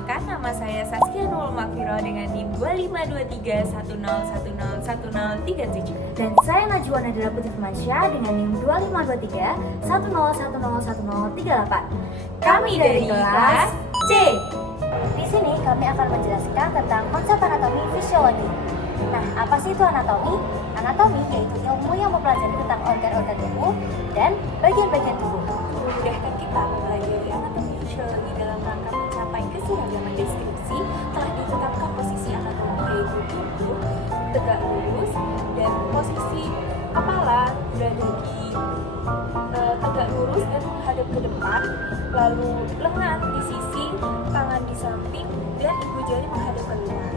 Perkenalkan, nama saya Saskia Nurul Makfiro dengan NIM 252310101037. Dan saya Najwa Nadira Putri Firmansyah dengan NIM 252310101038. Kami dari kelas C. Di sini kami akan menjelaskan tentang konsep anatomi fisiologi. Nah, apa sih itu anatomi? Anatomi yaitu ilmu yang mempelajari tentang organ-organ tubuh dan bagian-bagian tubuh. Memudahkan kita mempelajari anatomi fisiologi dalam rangka mencapai keseragaman deskripsi. Telah ditetapkan posisi anatomi yaitu tubuh tegak lurus dan posisi kepala berada di tegak lurus dan menghadap ke depan, lalu lengan di sisi, tangan di samping, dan ibu jari menghadap ke luar.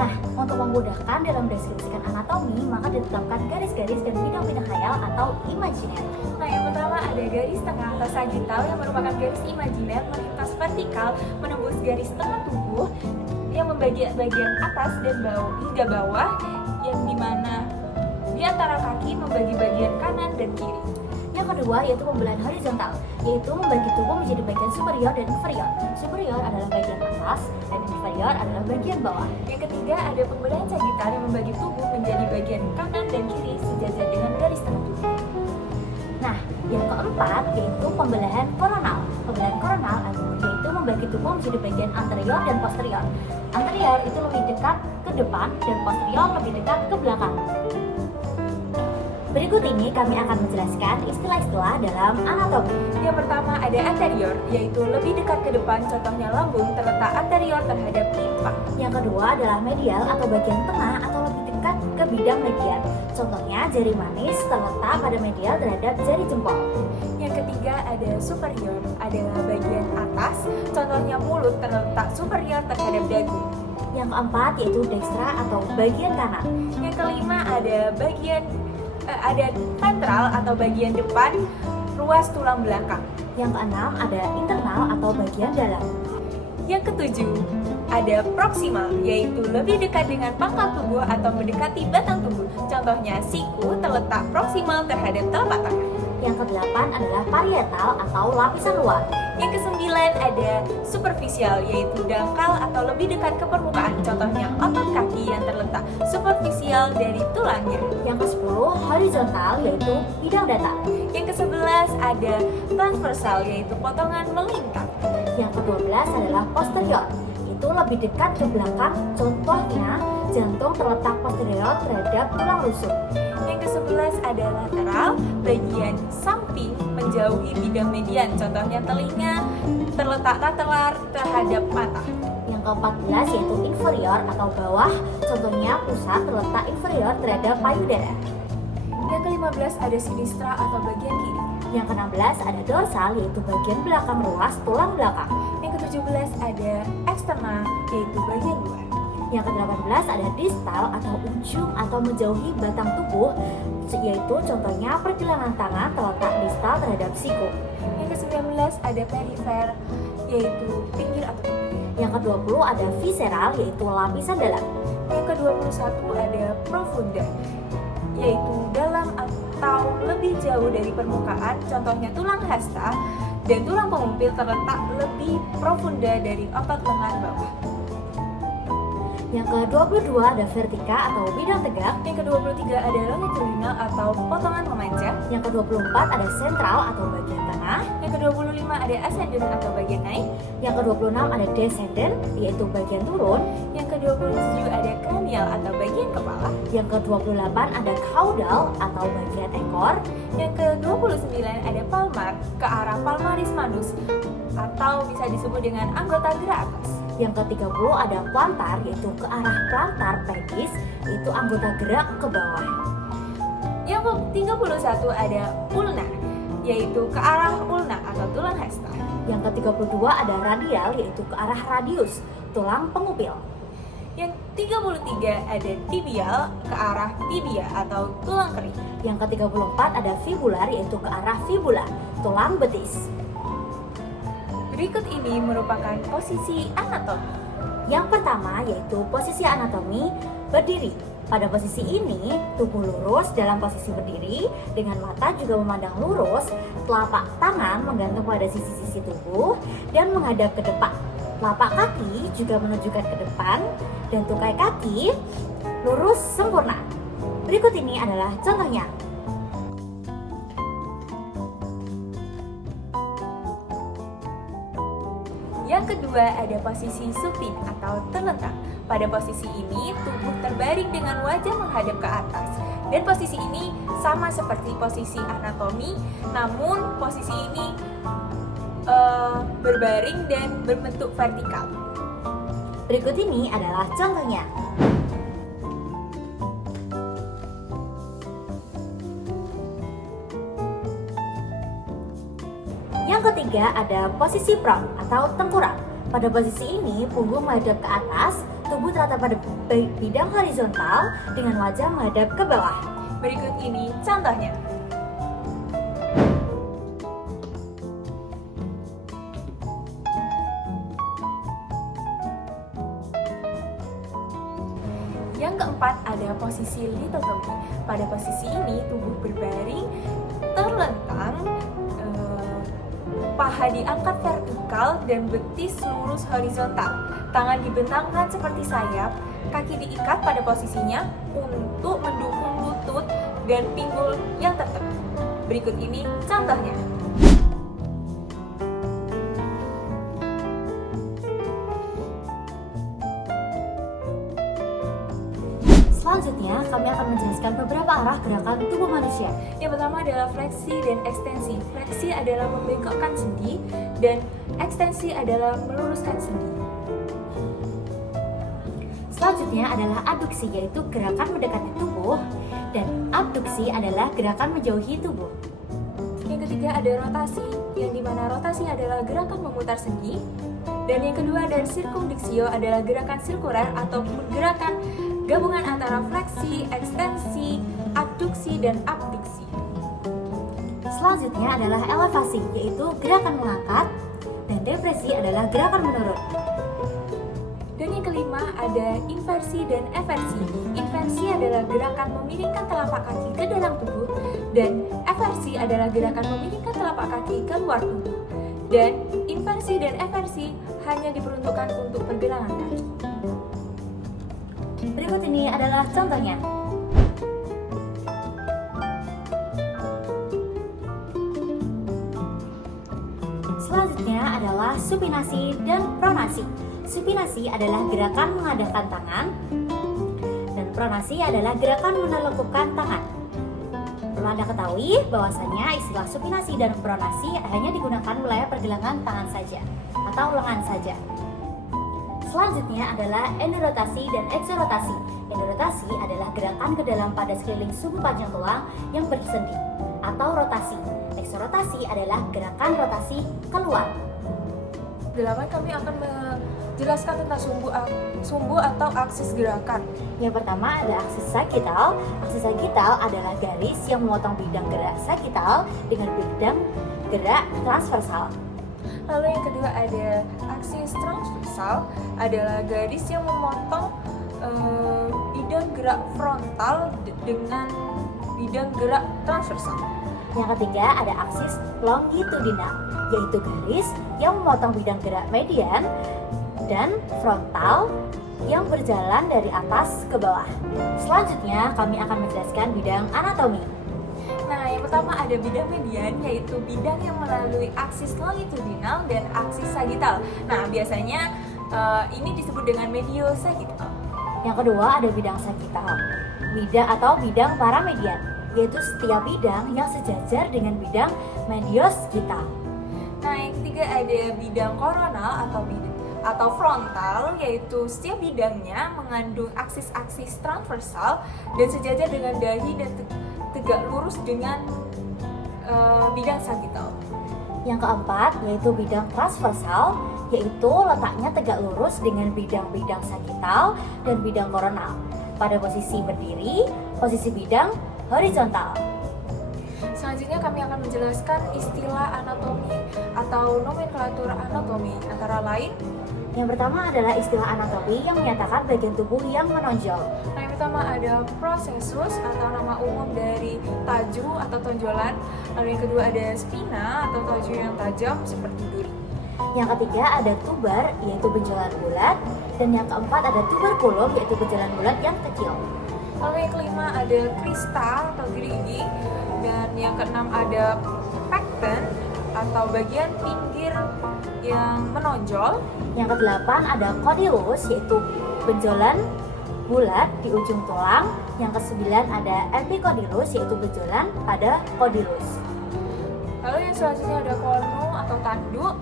Nah, untuk memudahkan dalam mendeskripsikan anatomi, maka ditetapkan garis-garis dan bidang-bidang khayal atau imajiner. Nah, yang pertama ada garis tengah atau sagittal yang merupakan garis imajiner melintas vertikal menembus garis tengah tubuh yang membagi bagian atas dan bawah hingga bawah, yang dimana di antara kaki membagi bagian kanan dan kiri. Yang kedua yaitu pembelahan horizontal, yaitu membagi tubuh menjadi bagian superior dan inferior. Superior adalah bagian atas dan inferior adalah bagian bawah. Yang ketiga ada pembelahan sagittal yang membagi tubuh menjadi bagian kanan dan kiri sejajar dengan garis tengah tubuh. Nah, yang keempat yaitu pembelahan koronal. Pembelahan koronal yaitu membagi tubuh menjadi bagian anterior dan posterior. Anterior itu lebih dekat ke depan dan posterior lebih dekat ke belakang. Berikut ini kami akan menjelaskan istilah-istilah dalam anatomi. Yang pertama ada anterior, yaitu lebih dekat ke depan, contohnya lambung terletak anterior terhadap limpa. Yang kedua adalah medial atau bagian tengah atau lebih dekat ke bidang medial. Contohnya jari manis terletak pada medial terhadap jari jempol. Yang ketiga ada superior, adalah bagian atas, contohnya mulut terletak superior terhadap dagu. Yang keempat yaitu dextra atau bagian kanan. Yang kelima ada ventral atau bagian depan, ruas tulang belakang. Yang keenam ada internal atau bagian dalam. Yang ketujuh ada proksimal, yaitu lebih dekat dengan pangkal tubuh atau mendekati batang tubuh. Contohnya siku terletak proksimal terhadap telapak tangan. Yang kedelapan adalah parietal atau lapisan luar. Yang kesembilan ada superficial, yaitu dangkal atau lebih dekat ke permukaan. Contohnya otot kaki yang terletak superficial dari tulangnya. Yang ke-10 horizontal yaitu bidang datar. Yang ke-11 ada transversal, yaitu potongan melingkar. Yang ke-12 adalah posterior, itu lebih dekat ke belakang. Contohnya jantung terletak posterior terhadap tulang rusuk. Yang ke-11 ada lateral, bagian samping menjauhi bidang median. Contohnya telinga terletak lateral terhadap mata. Yang ke-14 yaitu inferior atau bawah. Contohnya pusat terletak inferior terhadap payudara. Yang ke-15 ada sinistra atau bagian kiri. Yang ke-16 ada dorsal yaitu bagian belakang ruas tulang belakang. Yang ke-17 ada eksternal yaitu bagian luar. Yang ke-18 ada distal atau ujung atau menjauhi batang tubuh, yaitu contohnya pergelangan tangan terletak distal terhadap siku. Yang ke-19 ada perifer yaitu pinggir atau tepi. Yang ke-20 ada visceral yaitu lapisan dalam. Yang ke-21 ada profunda yaitu dalam atau lebih jauh dari permukaan. Contohnya tulang hasta dan tulang pengumpil terletak lebih profunda dari otot lengan bawah. Yang ke-22 ada vertika atau bidang tegak. Yang ke-23 ada longitudinal atau potongan memanjang. Yang ke-24 ada sentral atau bagian tengah. Yang ke-25 ada ascendant atau bagian naik. Yang ke-26 ada descendant yaitu bagian turun. Yang ke-27 ada cranial atau bagian kepala. Yang ke-28 ada caudal atau bagian ekor. Yang ke-29 ada palmar ke arah palmaris manus atau bisa disebut dengan anggota gerak atas. Yang ke-30 ada plantar yaitu ke arah plantar pedis, itu anggota gerak ke bawah. Yang ke-31 ada ulna yaitu ke arah ulna atau tulang hasta. Yang ke-32 ada radial yaitu ke arah radius, tulang pengupil. Yang 33 ada tibial ke arah tibia atau tulang kering. Yang ke-34 ada fibular yaitu ke arah fibula, tulang betis. Berikut ini merupakan posisi anatomi. Yang pertama yaitu posisi anatomi berdiri. Pada posisi ini, tubuh lurus dalam posisi berdiri, dengan mata juga memandang lurus, telapak tangan menggantung pada sisi-sisi tubuh dan menghadap ke depan. Lapak kaki juga menunjukkan ke depan dan tungkai kaki lurus sempurna. Berikut ini adalah contohnya. Yang kedua ada posisi supin atau terlentang. Pada posisi ini tubuh terbaring dengan wajah menghadap ke atas. Dan posisi ini sama seperti posisi anatomi, namun posisi ini berbaring dan berbentuk vertikal. Berikut ini adalah contohnya. Yang ketiga ada posisi prone atau tengkurap. Pada posisi ini punggung menghadap ke atas, tubuh terletak pada bidang horizontal dengan wajah menghadap ke bawah. Berikut ini contohnya. Yang keempat ada posisi little tummy. Pada posisi ini tubuh berbaring, terlentang, paha diangkat vertikal dan betis lurus horizontal. Tangan dibentangkan seperti sayap, kaki diikat pada posisinya untuk mendukung lutut dan pinggul yang tetap. Berikut ini contohnya. Selanjutnya, kami akan menjelaskan beberapa arah gerakan tubuh manusia. Yang pertama adalah fleksi dan ekstensi. Fleksi adalah membengkokkan sendi dan ekstensi adalah meluruskan sendi. Selanjutnya adalah abduksi, yaitu gerakan mendekati tubuh, dan abduksi adalah gerakan menjauhi tubuh. Yang ketiga ada rotasi, yang dimana rotasi adalah gerakan memutar sendi. Dan yang kedua ada sirkumdiksio, adalah gerakan sirkuler atau gerakan gabungan antara fleksi, ekstensi, abduksi, dan abduksi. Selanjutnya adalah elevasi, yaitu gerakan mengangkat, dan depresi adalah gerakan menurun. Dan yang kelima ada inversi dan eversi. Inversi adalah gerakan memiringkan telapak kaki ke dalam tubuh, dan eversi adalah gerakan memiringkan telapak kaki ke luar tubuh. Dan inversi dan eversi hanya diperuntukkan untuk pergelangan kaki. Berikut ini adalah contohnya. Selanjutnya adalah supinasi dan pronasi. Supinasi adalah gerakan mengadahkan tangan, dan pronasi adalah gerakan menelungkupkan tangan. Perlu Anda ketahui bahwasanya istilah supinasi dan pronasi hanya digunakan wilayah pergelangan tangan saja atau lengan saja. Selanjutnya adalah endorotasi dan eksorotasi. Endorotasi adalah gerakan ke dalam pada sekeliling suku panjang tulang yang bersendi atau rotasi. Eksorotasi adalah gerakan rotasi keluar. 8 kami akan menjelaskan tentang sumbu atau aksis gerakan. Yang pertama ada aksis sagital. Aksis sagital adalah garis yang memotong bidang gerak sagital dengan bidang gerak transversal. Lalu yang kedua ada aksis transversal, adalah garis yang memotong bidang gerak frontal dengan bidang gerak transversal. Yang ketiga ada aksis longitudinal, yaitu garis yang memotong bidang gerak median dan frontal yang berjalan dari atas ke bawah. Selanjutnya kami akan menjelaskan bidang anatomi. Nah, yang pertama ada bidang median, yaitu bidang yang melalui aksis longitudinal dan aksis sagital. Nah, biasanya ini disebut dengan mediosagittal. Yang kedua ada bidang sagital, bidang paramedian, yaitu setiap bidang yang sejajar dengan bidang mediosagittal. Nah, yang ketiga ada bidang koronal atau frontal, yaitu setiap bidangnya mengandung aksis-aksis transversal dan sejajar dengan dahi dan tegak lurus dengan bidang sagital. Yang keempat yaitu bidang transversal, yaitu letaknya tegak lurus dengan bidang-bidang sagital dan bidang koronal pada posisi berdiri, posisi bidang horizontal. Selanjutnya kami akan menjelaskan istilah anatomi atau nomenklatur anatomi, antara lain. Yang pertama adalah istilah anatomi yang menyatakan bagian tubuh yang menonjol. Nah, yang pertama ada processus atau nama umum dari taju atau tonjolan. Lalu yang kedua ada spina atau taju yang tajam seperti duri. Yang ketiga ada tuber, yaitu benjolan bulat. Dan yang keempat ada tuberkulum, yaitu benjolan bulat yang kecil. Lalu yang kelima ada krista atau gerigi, dan yang keenam ada pecten atau bagian pinggir yang menonjol. Yang kedelapan ada codylus, yaitu benjolan bulat di ujung tulang. Yang kesembilan ada epicodylus, yaitu benjolan pada codylus. Lalu yang selanjutnya ada cornu atau tanduk,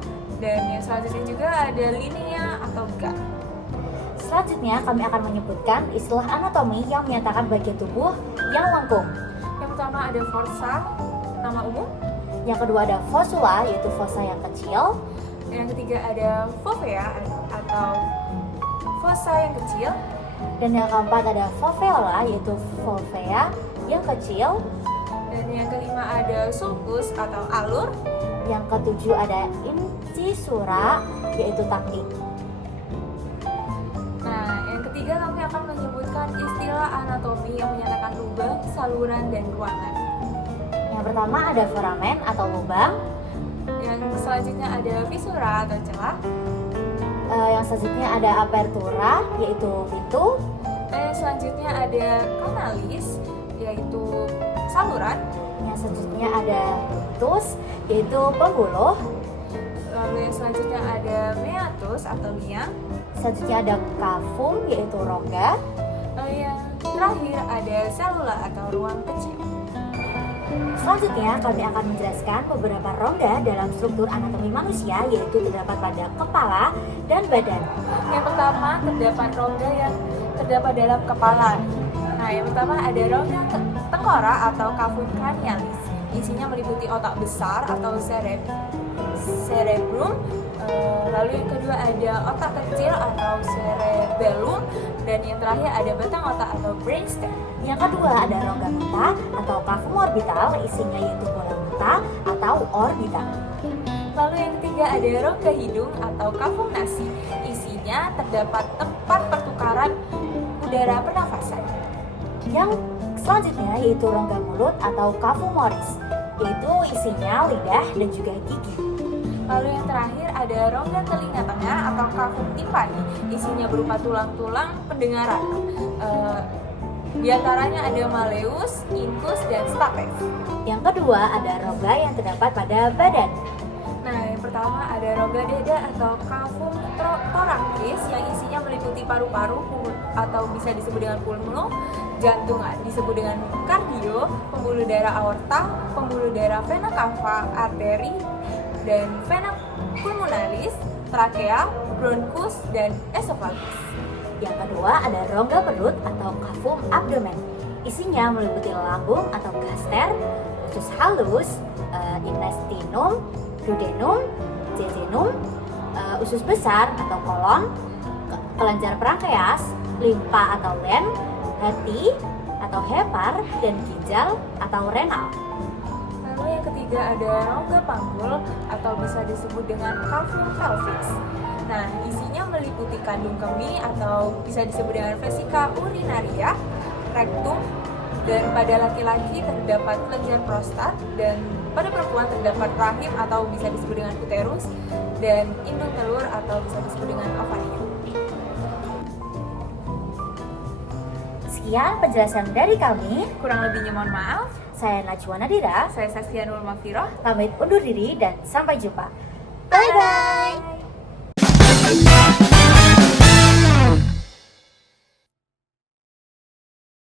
dan yang selanjutnya juga ada linea atau gak. Selanjutnya kami akan menyebutkan istilah anatomi yang menyatakan bagian tubuh yang lengkung. Yang pertama ada fossa, nama umum. Yang kedua ada fossula, yaitu fossa yang kecil. Yang ketiga ada fovea atau fossa yang kecil. Dan yang keempat ada foveola, yaitu fovea yang kecil. Dan yang kelima ada sulcus atau alur. Yang ketujuh ada incisura, yaitu taktik. Nah, yang ketiga kami akan menyebutkan istilah anatomi yang menyatakan lubang, saluran, dan ruangan. Yang pertama ada foramen atau lubang. Yang selanjutnya ada visura atau celah. Yang selanjutnya ada apertura, yaitu pintu. Dan yang selanjutnya ada kanalis, yaitu saluran. Yang selanjutnya ada ductus, yaitu pembuluh. Lalu yang selanjutnya ada meatus atau liang. Selanjutnya ada cavum, yaitu rongga. Lalu yang terakhir ada selula atau ruang kecil. Selanjutnya kami akan menjelaskan beberapa rongga dalam struktur anatomi manusia, yaitu terdapat pada kepala dan badan. Yang pertama terdapat rongga yang terdapat dalam kepala. Nah, yang pertama ada rongga tengkorak atau cavum cranialis. Isinya meliputi otak besar atau cerebrum. Lalu yang kedua ada otak kecil atau cerebellum. Dan yang terakhir ada batang otak atau brainstem. Yang kedua ada rongga mata atau cavum orbital, isinya yaitu bola mata atau orbital. Lalu yang ketiga ada rongga hidung atau cavum nasi. Isinya terdapat tempat pertukaran udara pernafasan. Yang selanjutnya yaitu rongga mulut atau cavum moris, yaitu isinya lidah dan juga gigi. Lalu yang terakhir ada rongga telinga tengah atau cavum timpani. Isinya berupa tulang-tulang pendengaran. Di antaranya ada malleus, incus, dan stapes. Yang kedua ada rongga yang terdapat pada badan. Nah, yang pertama ada rongga dada atau cavum thoracis yang isinya meliputi paru-paru atau bisa disebut dengan pulmono, jantung disebut dengan kardio, pembuluh darah aorta, pembuluh darah vena cava, arteri, dan vena pulmonalis, trakea, bronkus, dan esophagus. Yang kedua ada rongga perut atau cavum abdomen. Isinya meliputi lambung atau gaster, usus halus, intestinum, duodenum, jejunum, usus besar atau kolon, kelenjar pankreas, limpa atau len, hati atau hepar, dan ginjal atau renal. Lalu yang ketiga ada rongga panggul atau bisa disebut dengan cavum pelvis. Nah, isinya meliputi kandung kemih atau bisa disebut dengan vesika urinaria, rektum, dan pada laki-laki terdapat kelenjar prostat, dan pada perempuan terdapat rahim atau bisa disebut dengan uterus, dan indung telur atau bisa disebut dengan ovarium. Sekian penjelasan dari kami. Kurang lebihnya mohon maaf. Saya Najwa Nadira, Saya Saskia Nurul Mafiroh. pamit undur diri dan sampai jumpa. Bye-bye!